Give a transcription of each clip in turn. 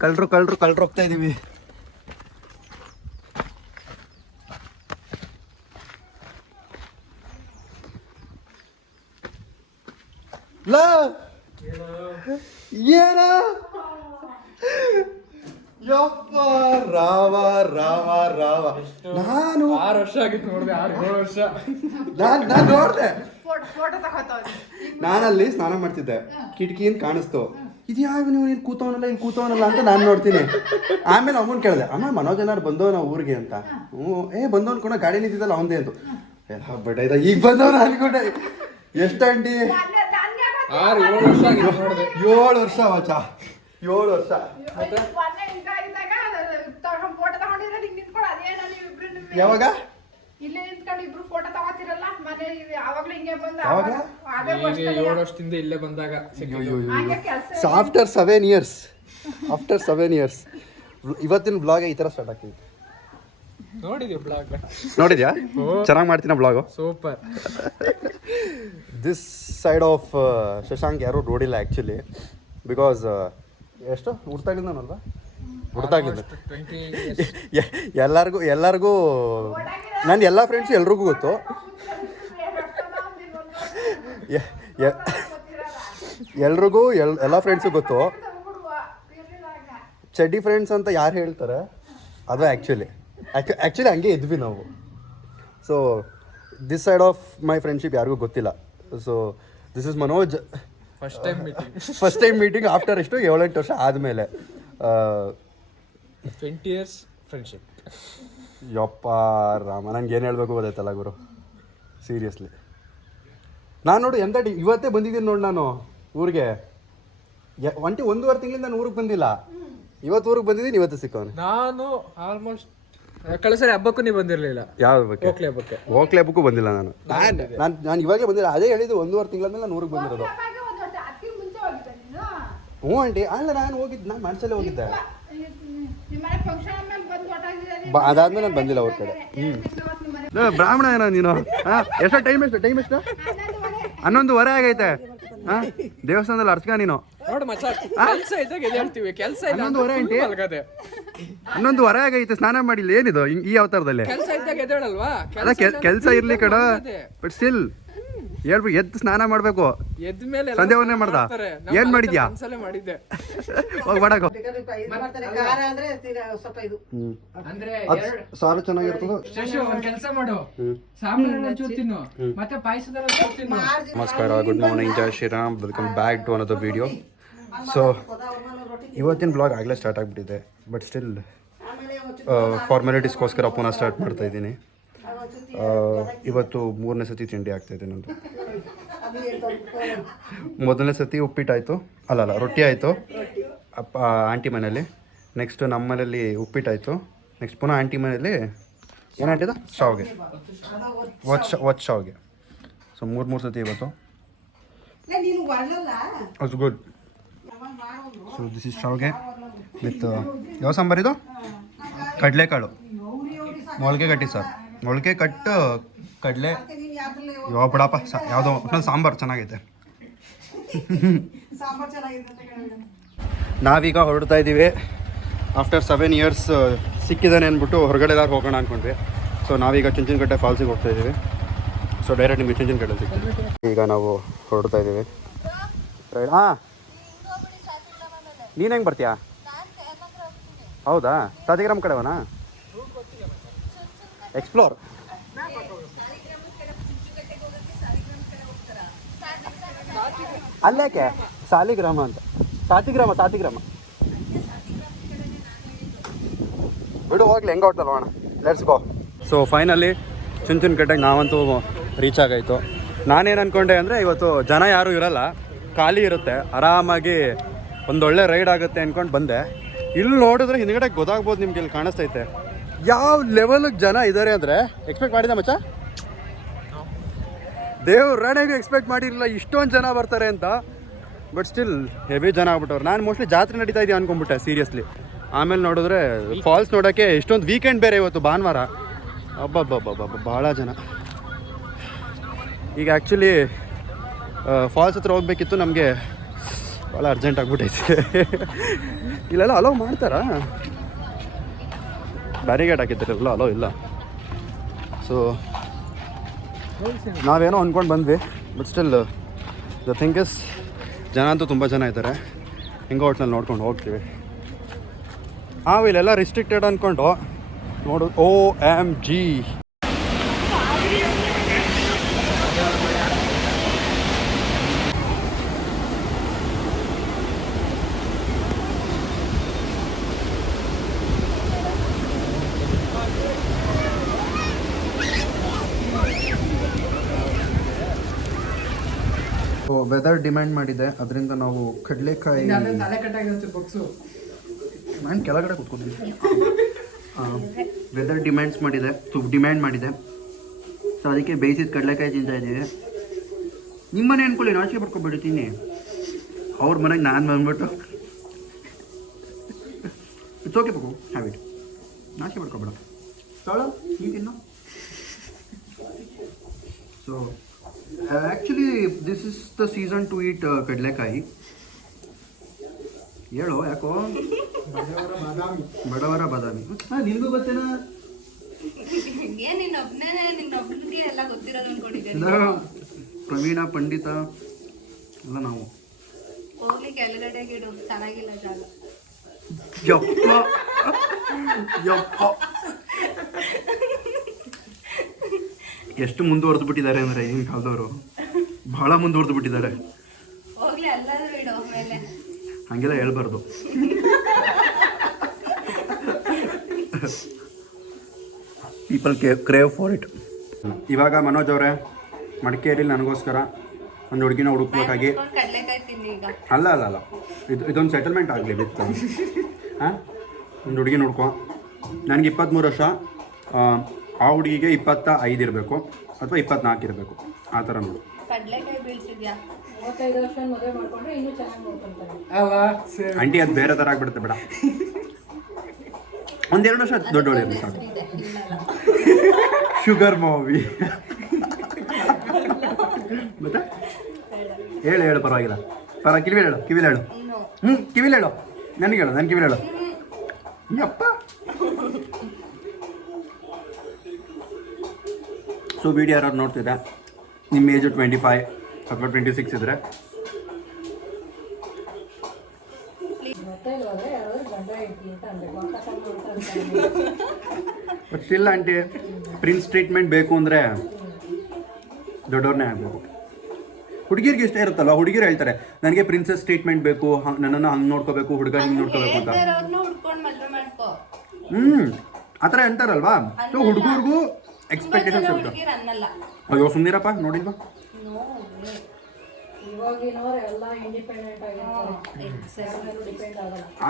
ಕಳ್ರು ಹೋಗ್ತಾ ಇದೀವಿ. ಏನ ಯಪ್ಪ ರಾವ ನಾನು 6 ವರ್ಷ ಆಗಿತ್ತು ನೋಡಿದೆ, 6-7 ವರ್ಷ. ನಾನು ನೋಡ್ದೆ. ನಾನಲ್ಲಿ ಸ್ನಾನ ಮಾಡ್ತಿದ್ದೆ, ಕಿಟಕಿಯಿಂದ ಕಾಣಿಸ್ತು ಇದು ಯಾವ ನೀವು ಇಲ್ಲಿ ಕೂತವನಲ್ಲ ಅಂತ ನಾನು ನೋಡ್ತೀನಿ. ಆಮೇಲೆ ಅಮ್ಮನ್ ಕೇಳಿದೆ, ಅಮ್ಮ ಮನೋಜ್ ಏನಾರು ಬಂದವನ ಊರಿಗೆ ಅಂತ. ಬಂದವನ್ ಕೂಡ ಗಾಡಿ ನಿಂತಿದ್ದಲ್ಲ ಅವಂದೇ ಅಂತ. ಬಟ್ ಆಯ್ತಾ ಈಗ ಬಂದವನ ಅನ್ಕೊಂಡೆ. ಎಷ್ಟಂಟಿ 6-7 ವರ್ಷ ಆಗಿತ್ತು ನೋಡಿದೆ. 7 ವರ್ಷ ವಾಚ, 7 ವರ್ಷ. ಯಾವಾಗ ಇಲ್ಲೇ ನಿಂತ್ಕೊಂಡು ಇಬ್ರು ಫೋಟೋ ತಗೋತಿರಲ್ಲ ಮನೆ ಯಾವಾಗ್ಲೂ ಹಿಂಗೆ ಬಂದ ಯಾವಾಗ? ಈಗ 7 ವರ್ಷದಿಂದ ಇಲ್ಲೇ ಬಂದಾಗ ಆಫ್ಟರ್ 7 ಇಯರ್ಸ್ ಇವತ್ತಿನ ಬ್ಲಾಗ್ ಈ ತರ ಸ್ಟಾರ್ಟ್ ಆಗ್ತಿದೆ. ನೋಡಿದ್ವಿ ಬ್ಲಾಗ್. ನೋಡಿದ್ಯಾ? ಚೆನ್ನಾಗಿ ಮಾಡ್ತೀನ blog. Super. This side of Shashank ಯಾರು ನೋಡಿಲ್ಲ ಆ್ಯಕ್ಚುಲಿ. ಬಿಕಾಸ್ ಎಷ್ಟು ಹುಡ್ತಾಗಿದ್ದಾನಲ್ವಾ? ಹುಡ್ತಾಗಿದ್ದ ಎಲ್ಲರಿಗೂ ನನ್ನ ಎಲ್ಲ ಫ್ರೆಂಡ್ಸು ಎಲ್ರಿಗೂ ಗೊತ್ತು. ಎಲ್ರಿಗೂ ಎಲ್ಲ ಫ್ರೆಂಡ್ಸು ಗೊತ್ತು. ಚಡ್ಡಿ ಫ್ರೆಂಡ್ಸ್ ಅಂತ ಯಾರು ಹೇಳ್ತಾರೆ ಅದು ಆ್ಯಕ್ಚುಲಿ ಹಂಗೆ ಇದ್ವಿ ನಾವು. So this side of my friendship ಯಾರಿಗೂ ಗೊತ್ತಿಲ್ಲ. So this is Manoj. First time meeting after ಎಷ್ಟು 7-8 ವರ್ಷ ಆದಮೇಲೆ. 20 years ಫ್ರೆಂಡ್ಶಿಪ್. ಯಪ್ಪ ರಾಮ, ನಂಗೆ ಏನು ಹೇಳಬೇಕು ಗೊತ್ತಾಯ್ತಲ್ಲ ಗುರು, ಸೀರಿಯಸ್ಲಿ. ನಾನು ನೋಡು ಎಂತ ಇವತ್ತೇ ಬಂದಿದ್ದೀನಿ ನೋಡಿ ನಾನು ಊರಿಗೆ. 1.5 ತಿಂಗಳಿಂದ ನಾನು ಊರಿಗೆ ಬಂದಿಲ್ಲ. ಇವತ್ತು ಊರಿಗೆ ಬಂದಿದ್ದೀನಿ, ಇವತ್ತು ಸಿಕ್ಕವನು. ನಾನು ಆಲ್ಮೋಸ್ಟ್ ಕಳೆಸರಿ ಹಬ್ಬಕ್ಕೂ ನೀವು ಬಂದಿರಲಿಲ್ಲ. ಯಾವ ಹಬ್ಬಕ್ಕೆ? ಓಕ್ಲೆ ಹಬ್ಬಕ್ಕೂ ಬಂದಿಲ್ಲ ನಾನು. ಇವಾಗಲೇ ಬಂದಿಲ್ಲ. ಅದೇ ಹೇಳಿದ್ದು 1.5 ತಿಂಗಳ ಮೇಲೆ ನಾನು ಊರಿಗೆ ಬಂದಿರೋದು. ಹ್ಞೂ ಆಂಟಿ. ಅಲ್ಲ ನಾನು ಹೋಗಿದ್ದೆ, ನಾನು ಮನಸ್ಸಲ್ಲೇ ಹೋಗಿದ್ದೆ. ಅದಾದ್ಮೇಲೆ ನಾನು ಬಂದಿಲ್ಲ ಅವ್ರ ಕಡೆ. ಬ್ರಾಹ್ಮಣ ಏನೋ ನೀನು? ಎಷ್ಟು ಟೈಮ್ ಎಷ್ಟು 11:15 ಆಗೈತೆ. ದೇವಸ್ಥಾನದಲ್ಲಿ ಅರ್ಚಕ ನೀನು. ಕೆಲಸ ಕೆಲಸ 11:15 ಆಂಟಿ. 11:15 ಆಗೈತೆ, ಸ್ನಾನ ಮಾಡಿಲ್ಲ. ಏನಿದು ಈ ಅವತಾರದಲ್ಲಿ? ಕೆಲಸ ಇರ್ಲಿ ಕಡ, ಬಟ್ ಸ್ಟಿಲ್ ಹೇಳ್ಬಿಟ್ಟು ಎದ್ದು ಸ್ನಾನ ಮಾಡ್ಬೇಕು. ಸಂಧ್ಯಾವನ್ನೇ ಮಾಡ್ದ? ಏನ್ ಮಾಡಿದ್ಯಾ? ಹೋಗಿ ಮಾಡಾಕ ಸಾರು ಚೆನ್ನಾಗಿರ್ತದ. ನಮಸ್ಕಾರ, ಗುಡ್ ಮಾರ್ನಿಂಗ್, ಜೈ Shriram, welcome back to another video. So ಇವತ್ತಿನ ಬ್ಲಾಗ್ ಆಗಲೇ ಸ್ಟಾರ್ಟ್ ಆಗಿಬಿಟ್ಟಿದೆ, ಬಟ್ ಸ್ಟಿಲ್ ಫಾರ್ಮಾಲಿಟೀಸ್ಗೋಸ್ಕರ ಪುನಃ ಸ್ಟಾರ್ಟ್ ಮಾಡ್ತಾ ಇದ್ದೀನಿ. ಇವತ್ತು 3ನೇ ಸತಿ ತಿಂಡಿ ಆಗ್ತಾಯಿದೆ ನಂದು. ಮೊದಲನೇ ಸತಿ ಉಪ್ಪಿಟ್ಟಾಯಿತು, ಅಲ್ಲ ರೊಟ್ಟಿ ಆಯಿತು ಆಂಟಿ ಮನೇಲಿ. ನೆಕ್ಸ್ಟ್ ನಮ್ಮ ಮನೇಲಿ ಉಪ್ಪಿಟ್ಟಾಯಿತು. ನೆಕ್ಸ್ಟ್ ಪುನಃ ಆಂಟಿ ಮನೇಲಿ ಏನಾಯ್ತದ ಶಾವಿಗೆ, ಒತ್ತು ಶಾವಿಗೆ. ಸೊ 3 ಸತಿ ಇವತ್ತು. It's good. So this is ಶಾವಿಗೆ ವಿತ್ ಯಾವ ಸಾಂಬಾರು ಇದು? ಕಡಲೆಕಾಳು, ಮೊಳಕೆ ಕಟ್ಟಿ ಸರ್, ಮೊಳಕೆ ಕಟ್ಟು ಕಡಲೆ. ಯಾವ ಬಿಡಪ್ಪ, ಯಾವುದೋ ಸಾಂಬಾರು ಚೆನ್ನಾಗೈತೆ. ನಾವೀಗ ಹೊರಡ್ತಾ ಇದ್ದೀವಿ. ಆಫ್ಟರ್ 7 ಇಯರ್ಸ್ ಸಿಕ್ಕಿದ್ದಾನೆ ಅಂದ್ಬಿಟ್ಟು ಹೊರಗಡೆ ಎಲ್ಲಾರು ಹೋಗೋಣ ಅಂದ್ಕೊಂಡ್ವಿ. ಸೊ ನಾವೀಗ ಚುಂಚನಕಟ್ಟೆ ಫಾಲ್ಸಿಗೆ ಹೋಗ್ತಾ ಇದ್ದೀವಿ. ಸೊ ಡೈರೆಕ್ಟ್ ನಿಮಗೆ ಚುಂಚನಕಟ್ಟೆ ಸಿಗ್ತೀವಿ. ಈಗ ನಾವು ಹೊರಡ್ತಾ ಇದ್ದೀವಿ. ಹಾಂ, ನೀನು ಹೆಂಗೆ ಬರ್ತೀಯಾ? ಹೌದಾ, ಸಾತಿಗ್ರಾಮ್ ಕಡೆವನಾ? ಎಕ್ಸ್ಪ್ಲೋರ್. ಅಲ್ಲೇಕೆ ಸಾಲಿಗ್ರಾಮ ಅಂತ? ಸಾತಿಗ್ರಾಮ ಬಿಡು, ಹೋಗ್ಲಿ, ಹೆಂಗೆ ಹೊಟ್ಟಲ್ಲ ಅಣ್ಣ. Let's go. ಸೊ ಫೈನಲಿ ಚುಂಚನಕಟ್ಟೆಗೆ ನಾವಂತೂ ರೀಚ್ ಆಗಾಯಿತು. ನಾನೇನು ಅಂದ್ಕೊಂಡೆ ಅಂದರೆ ಇವತ್ತು ಜನ ಯಾರೂ ಇರಲ್ಲ, ಖಾಲಿ ಇರುತ್ತೆ, ಆರಾಮಾಗಿ ಒಂದೊಳ್ಳೆ ರೈಡ್ ಆಗುತ್ತೆ ಅಂದ್ಕೊಂಡು ಬಂದೆ. ಇಲ್ಲಿ ನೋಡಿದ್ರೆ ಹಿಂದ್ಗಡೆ ಗೊತ್ತಾಗ್ಬೋದು ನಿಮ್ಗೆ, ಇಲ್ಲಿ ಕಾಣಿಸ್ತೈತೆ ಯಾವ ಲೆವೆಲಿಗೆ ಜನ ಇದ್ದಾರೆ ಅಂದರೆ. ಎಕ್ಸ್ಪೆಕ್ಟ್ ಮಾಡಿದ ಮಚ್ಚ, ದೇವ್ರ ರಾಣೆಗೂ ಎಕ್ಸ್ಪೆಕ್ಟ್ ಮಾಡಿರಲಿಲ್ಲ ಇಷ್ಟೊಂದು ಜನ ಬರ್ತಾರೆ ಅಂತ. ಬಟ್ ಸ್ಟಿಲ್ ಹೆವಿ ಜನ ಆಗ್ಬಿಟ್ಟವ್ರು. ನಾನು ಮೋಸ್ಟ್ಲಿ ಜಾತ್ರೆ ನಡೀತಾ ಇದೆಯಾ ಅಂದ್ಕೊಂಡ್ಬಿಟ್ಟೆ ಸೀರಿಯಸ್ಲಿ. ಆಮೇಲೆ ನೋಡಿದ್ರೆ ಫಾಲ್ಸ್ ನೋಡೋಕ್ಕೆ ಇಷ್ಟೊಂದು ವೀಕೆಂಡ್ ಬೇರೆ ಇವತ್ತು, ಭಾನುವಾರ. ಅಬ್ಬಬ್ಬಬ್ಬಬ್ಬ ಭಾಳ ಜನ. ಈಗ ಆ್ಯಕ್ಚುಲಿ ಫಾಲ್ಸ್ ಹತ್ರ ಹೋಗಬೇಕಿತ್ತು ನಮಗೆ. ಭಾಳ ಅರ್ಜೆಂಟ್ ಆಗ್ಬಿಟ್ಟೈತೆ. ಇಲ್ಲೆಲ್ಲ ಅಲೋ ಮಾಡ್ತಾರಾ? ಬ್ಯಾರಿಗೇಡ್ ಹಾಕಿದ್ದಾರಲ್ಲ, ಅಲೋ ಇಲ್ಲ. ಸೊ ನಾವೇನೋ ಅಂದ್ಕೊಂಡು ಬಂದ್ವಿ, but still the thing is ಜನ ಅಂತೂ ತುಂಬ ಜನ ಇದ್ದಾರೆ. ಹೆಂಗೋ ಒಟ್ನಲ್ಲಿ ನೋಡ್ಕೊಂಡು ಹೋಗ್ತೀವಿ. ಇಲ್ಲೆಲ್ಲ ರಿಸ್ಟ್ರಿಕ್ಟೆಡ್ ಅಂದ್ಕೊಂಡು ನೋಡು. OMG. ವೆದರ್ ಡಿಮ್ಯಾಂಡ್ ಮಾಡಿದೆ, ಅದರಿಂದ ನಾವು ಕಡಲೆಕಾಯಿ ತಲೆ ಕಟ್ಟಾಗಿರುತ್ತೆ ಬಾಕ್ಸು. ನಾನು ಕೆಳಗಡೆ ಕೂತ್ಕೊಂಡಿದ್ದೆ. ವೆದರ್ ಡಿಮ್ಯಾಂಡ್ ಮಾಡಿದೆ, ಸೊ ಅದಕ್ಕೆ ಬೇಯಿಸಿದ ಕಡಲೆಕಾಯಿ ತಿಂತಾ ಇದ್ದೀವಿ. ನಿಮ್ಮನೆ ಅನ್ಕೊಳ್ಳಿ, ನಾಚಿಕೆ ಪಡ್ಕೊಬೇಡಿ, ತಿನ್ನಿ. ಅವ್ರ ಮನೆಗೆ ನಾನು ಬಂದ್ಬಿಟ್ಟು ಇಟ್ಸ್ ಓಕೆ ಬೇಕು ಹ್ಯಾಬಿಟ್, ನಾಚಿಕೆ ಪಡ್ಕೊಬೇಡ. ತೊಳ ನೀ ತಿನ್ನು. So actually this is the season to eat ಕಡಲೆಕಾಯಿ. ಹೇಳೋ ಯಾಕೋ ಬಡವರ ಬಾದಾಮಿ. ನಿನಗೂ ಗೊತ್ತೇನಾ? ಪ್ರವೀಣ ಪಂಡಿತ ಎಲ್ಲ ನಾವು. ಯಪ್ಪ ಯಪ್ಪ, ಎಷ್ಟು ಮುಂದುವರೆದು ಬಿಟ್ಟಿದ್ದಾರೆ ಅಂದರೆ ಈಗಿನ ಕಾಲದವರು, ಬಹಳ ಮುಂದುವರೆದು ಬಿಟ್ಟಿದ್ದಾರೆ. ಹಂಗೆಲ್ಲ ಹೇಳ್ಬಾರ್ದು. People crave for it. ಇವಾಗ ಮನೋಜ್ ಅವರೇ, ಮಡಿಕೇರಿಲಿ ನನಗೋಸ್ಕರ ಒಂದು ಹುಡುಗಿನ ಹುಡುಕ್ಬೇಕಾಗಿ. ಅಲ್ಲ ಅಲ್ಲ ಅಲ್ಲ, ಇದೊಂದು ಸೆಟಲ್ಮೆಂಟ್ ಆಗಲಿ ವಿತ್ ಒಂದು ಹುಡುಗಿನ ಹುಡ್ಕೋ. ನನಗೆ 23 ವರ್ಷ, ಆ ಹುಡುಗಿಗೆ 25 ಇರಬೇಕು ಅಥವಾ 24 ಇರಬೇಕು, ಆ ಥರ ನೋಡು. ಆಂಟಿ ಅದು ಬೇರೆ ಥರ ಆಗ್ಬಿಡುತ್ತೆ, ಬೇಡ. 1-2 ವರ್ಷ ದೊಡ್ಡೋಳು ಇರಲಿ ಸಾಕು. ಶುಗರ್ ಮೂವಿ ಮತ್ತೆ ಹೇಳು ಪರವಾಗಿಲ್ಲ. ಕಿವಿಲಿ ಹೇಳು. ಕಿವಿಲಿ ಹೇಳು, ನನಗೆ ಹೇಳು, ನನ್ನ ಕಿವಿಲಿ ಹೇಳು. ಯಪ್ಪ. ಸೊ ವಿಡಿಯೋ ಯಾರು ನೋಡ್ತಿದ್ದೆ, ನಿಮ್ಮ ಏಜು 25 ಅಥವಾ 26 ಇದ್ದರೆ but still aunty, prince treatment ಬೇಕು ಅಂದರೆ ದೊಡ್ಡವ್ರನ್ನೇ ಆಗಬೇಕು. ಹುಡುಗಿರಿಗೆ ಇಷ್ಟ ಇರುತ್ತಲ್ಲ, ಹುಡುಗಿರು ಹೇಳ್ತಾರೆ ನನಗೆ ಪ್ರಿನ್ಸಸ್ ಟ್ರೀಟ್ಮೆಂಟ್ ಬೇಕು, ನನ್ನನ್ನು ಹಂಗೆ ನೋಡ್ಕೋಬೇಕು, ಹುಡುಗ ಹಿಂಗೆ ನೋಡ್ಕೋಬೇಕು ಅಂತ. ಆ ಥರ ಅಂತಾರಲ್ವಾ. ಸೊ ಹುಡುಗರಿಗೂ ಎಕ್ಸ್ಪೆಕ್ಟೇಷನ್ಸ್ ಇರುತ್ತೆ. ಅಯ್ಯೋ ಸುಮ್ಮನಿರಪ್ಪ, ನೋಡಿಲ್ವಾ?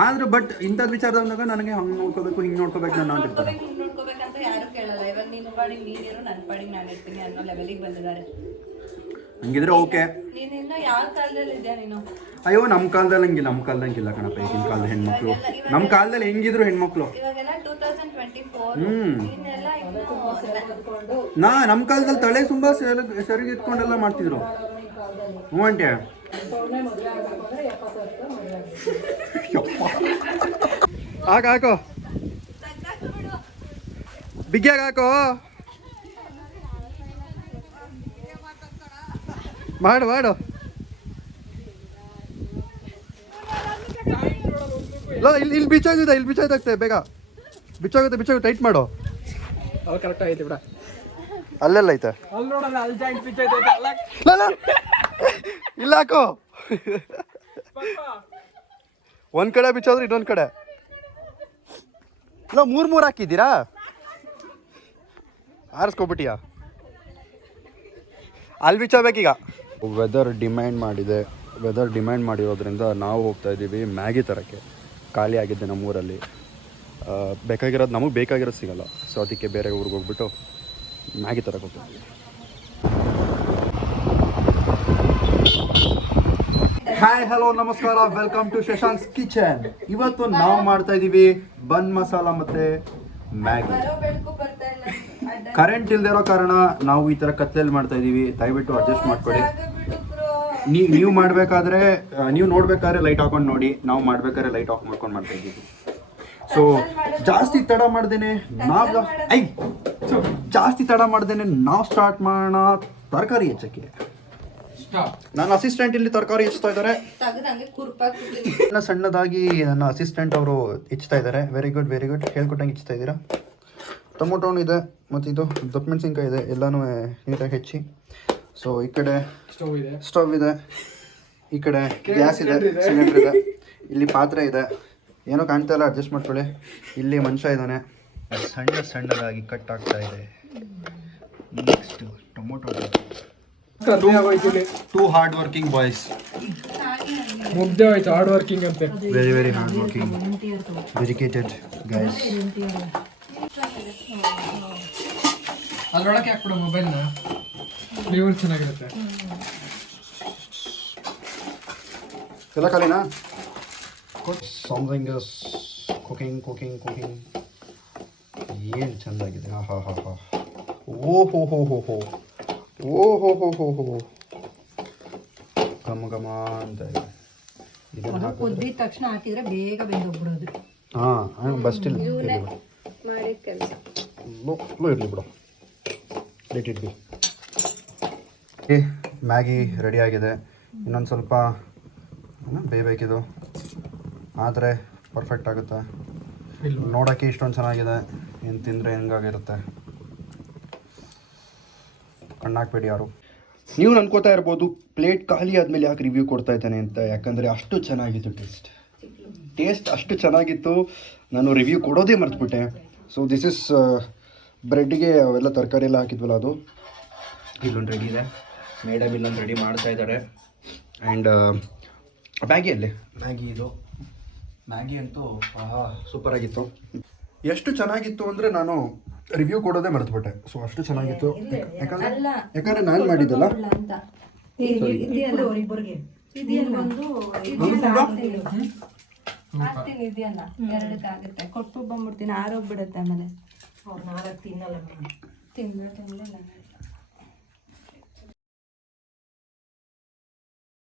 ಆದ್ರೆ ಬಟ್ ಇಂಥದ್ದು ವಿಚಾರದಾಗ ನನಗೆ ಹಂಗೆ ನೋಡ್ಕೋಬೇಕು, ಹಿಂಗೆ ನೋಡ್ಕೋಬೇಕು ನಾನು ಅಂತಿರ್ತಾರೆ. ಹಂಗಿದ್ರೆ ಓಕೆ. ಅಯ್ಯೋ ನಮ್ಮ ಕಾಲದಲ್ಲಿ ಹಂಗಿಲ್ಲ ಕಣಪ್ಪ. ಈಗಿನ ಕಾಲದ ಹೆಣ್ಮಕ್ಳು, ನಮ್ಮ ಕಾಲದಲ್ಲಿ ಹೆಂಗಿದ್ರು ಹೆಣ್ಮಕ್ಳು. ನಮ್ಮ ಕಾಲದಲ್ಲಿ ತಲೆ ತುಂಬಾ ಸರಿಗೆ ಇಟ್ಕೊಂಡೆಲ್ಲ ಮಾಡ್ತಿದ್ರು. ಹ್ಞೂ ಆಂಟಿ. ಹಾಕೋ ಬಿಗ್ಯಾಗ ಹಾಕೋ, ಮಾಡು. ಇಲ್ಲಿ ಬಿಚ್ಚೋಗುತ್ತೆ ಬೇಗ. ಬಿಚ್ಚೋಗುತ್ತೆ, ಟೈಟ್ ಮಾಡು. ಕರೆಕ್ಟ್ ಐತೆ ಬಿಡ. ಅಲ್ಲೆಲ್ಲ ಐತೆ, ಇಲ್ಲ ಹಾಕೋ. ಒಂದ್ ಕಡೆ ಬಿಚ್ಚೋದ್ರೆ ಇನ್ನೊಂದ್ ಕಡೆ ಇಲ್ಲ, 3 ಹಾಕಿದ್ದೀರಾ? ಆರಿಸ್ಕೊಬಿಟ್ಟಿಯಾ? ಅಲ್ಲಿ ಬಿಚ್ಚೋಬೇಕೀಗ. ವೆದರ್ ಡಿಮ್ಯಾಂಡ್ ಮಾಡಿರೋದ್ರಿಂದ ನಾವು ಹೋಗ್ತಾ ಇದ್ದೀವಿ ಮ್ಯಾಗಿ ತರಕ್ಕೆ. ಖಾಲಿ ಆಗಿದ್ದೆ ನಮ್ಮೂರಲ್ಲಿ. ನಮಗೆ ಬೇಕಾಗಿರೋದು ಸಿಗಲ್ಲ, ಸೊ ಅದಕ್ಕೆ ಬೇರೆ ಊರಿಗೆ ಹೋಗ್ಬಿಟ್ಟು ಮ್ಯಾಗಿ ತರಕ್ಕೆ ಹೋಗ್ತಾ ಇದ್ದೀವಿ. ಹಾಯ್ ಹಲೋ ನಮಸ್ಕಾರ, ವೆಲ್ಕಮ್ ಟು ಶಶಾಂಕ್ಸ್ ಕಿಚನ್. ಇವತ್ತು ನಾವು ಮಾಡ್ತಾ ಇದ್ದೀವಿ ಬನ್ ಮಸಾಲ ಮತ್ತು ಮ್ಯಾಗಿ. ಕರೆಂಟ್ ಇಲ್ದಿರೋ ಕಾರಣ ನಾವು ಈ ಥರ ಕತ್ತಲೆಯಲ್ಲಿ ಮಾಡ್ತಾ ಇದ್ದೀವಿ, ದಯವಿಟ್ಟು ಅಡ್ಜಸ್ಟ್ ಮಾಡ್ಕೊಳ್ಳಿ. ನೀವು ಮಾಡಬೇಕಾದ್ರೆ ನೀವು ನೋಡ್ಬೇಕಾದ್ರೆ ಲೈಟ್ ಹಾಕೊಂಡು ನೋಡಿ, ನಾವು ಮಾಡ್ಬೇಕಾದ್ರೆ ಲೈಟ್ ಆಫ್ ಮಾಡ್ಕೊಂಡು ಮಾಡ್ತಾ ಇದ್ದೀವಿ. ಸೊ ಜಾಸ್ತಿ ತಡ ಮಾಡ್ದೇನೆ ನಾವು ಸ್ಟಾರ್ಟ್ ಮಾಡೋಣ ತರಕಾರಿ ಹೆಚ್ಚಕ್ಕೆ. ನನ್ನ ಅಸಿಸ್ಟೆಂಟ್ ಇಲ್ಲಿ ತರಕಾರಿ ಹೆಚ್ಚುತ್ತಾ ಇದ್ದಾರೆ. ಸಣ್ಣದಾಗಿ ನನ್ನ ಅಸಿಸ್ಟೆಂಟ್ ಅವರು ಹೆಚ್ಚುತ್ತಾ ಇದ್ದಾರೆ. ವೆರಿ ಗುಡ್ ಹೇಳ್ಕೊಟ್ಟಂಗೆ ಹೆಚ್ಚುತ್ತಾ ಇದ್ದೀರಾ. ಟೊಮೊಟೊ ಇದೆ ಮತ್ತು ಇದು ದಪ್ಪ ಮೆಣಸಿನ್ಕಾಯಿ ಇದೆ, ಎಲ್ಲನೂ ನೀಟಾಗಿ ಹೆಚ್ಚಿ. ಸೊ ಈ ಕಡೆ ಸ್ಟವ್ ಇದೆ, ಈ ಕಡೆ ಗ್ಯಾಸ್ ಇದೆ, ಸಿಲಿಂಡರ್ ಇದೆ, ಇಲ್ಲಿ ಪಾತ್ರೆ ಇದೆ, ಏನೋ ಕಾಣ್ತಾ ಇಲ್ಲ, ಅಡ್ಜಸ್ಟ್ ಮಾಡ್ಕೊಳ್ಳಿ. ಇಲ್ಲಿ ಮನುಷ್ಯ ಇದ್ದಾನೆ, ಸಣ್ಣದಾಗಿ ಕಟ್ ಆಗ್ತಾ ಇದೆ. Next tomato. Two hard working boys. ಮುಗ್ದೆ ಹೋಯ್ತು ಹಾರ್ಡ್ ವರ್ಕಿಂಗ್ ಅಂತೆ. Very hard working, dedicated guys. ಅದ್ರೊಳಗೆ ಹಾಕ್ಬಿಡು ಮೊಬೈಲ್ನ, ಫ್ಲೇವರ್ ಚೆನ್ನಾಗಿರುತ್ತೆ. ಎಲ್ಲ ಖಾಲಿನಾ? Something is cooking. ಏನು ಚೆಂದಾಗಿದೆ. ಹಾ. ಓಹೋ ಘಮ ಅಂತ ಇದೆ. ಇದನ್ನು ಕುದ್ದಿದ ತಕ್ಷಣ ಹಾಕಿದ್ರೆ ಬೇಗ ಬೆಂದೋಗ್ಬಿಡೋದು. ಹಾಂ ಬಸ್ಟಿಲ್ ಮಾಡಿದ ಕೆಲಸ ಲೋ ಇರಲಿ ಬಿಡು, let it be. Maggi ready ಆಗಿದೆ. ಇನ್ನೊಂದು ಸ್ವಲ್ಪ ಬೇಯಬೇಕಿದು, ಆದರೆ ಪರ್ಫೆಕ್ಟ್ ಆಗುತ್ತೆ. ನೋಡೋಕ್ಕೆ ಇಷ್ಟೊಂದು ಚೆನ್ನಾಗಿದೆ, ಏನು ತಿಂದರೆ ಹೆಂಗಾಗಿರುತ್ತೆ ಕಣ್ಣಾಕ್ಬೇಡಿ ಯಾರು. ನೀವು ಅನ್ಕೋತಾ ಇರ್ಬೋದು ಪ್ಲೇಟ್ ಖಾಲಿ ಆದಮೇಲೆ ಯಾಕೆ ರಿವ್ಯೂ ಕೊಡ್ತಾ ಇದ್ದಾನೆ ಅಂತ. ಯಾಕಂದರೆ ಅಷ್ಟು ಚೆನ್ನಾಗಿತ್ತು ಟೇಸ್ಟ್ ಅಷ್ಟು ಚೆನ್ನಾಗಿತ್ತು, ನಾನು ರಿವ್ಯೂ ಕೊಡೋದೇ ಮರ್ತ್ಬಿಟ್ಟೆ. ಸೊ ದಿಸ್ ಇಸ್ ಬ್ರೆಡ್ಗೆ ಅವೆಲ್ಲ ತರಕಾರಿ ಎಲ್ಲ ಹಾಕಿದ್ವಲ್ಲ, ಅದು ಇಲ್ಲೊಂದು ರೆಡಿ ಇದೆ. ಮೇಡಮ್ ಇಲ್ಲೊಂದು ರೆಡಿ ಮಾಡ್ತಾ ಇದ್ದಾರೆ. ಆ್ಯಂಡ್ ಮ್ಯಾಗಿ ಅಂತೂ ಸೂಪರಾಗಿತ್ತು. ಎಷ್ಟು ಚೆನ್ನಾಗಿತ್ತು ಅಂದರೆ ನಾನು ರಿವ್ಯೂ ಕೊಡೋದೇ ಮರೆತುಬಿಟ್ಟೆ. ಸೊ ಅಷ್ಟು ಚೆನ್ನಾಗಿತ್ತು, ಯಾಕಂದರೆ ನಾನು ಮಾಡಿದ್ದಲ್ಲ. ಕೊಟ್ಟು ಬಂದ್ಬಿಡ್ತೀನಿ, ಆರೋಗ್ಬಿಡುತ್ತೆ. ಆಮೇಲೆ 4 ತಿನ್ನಲ್ಲ.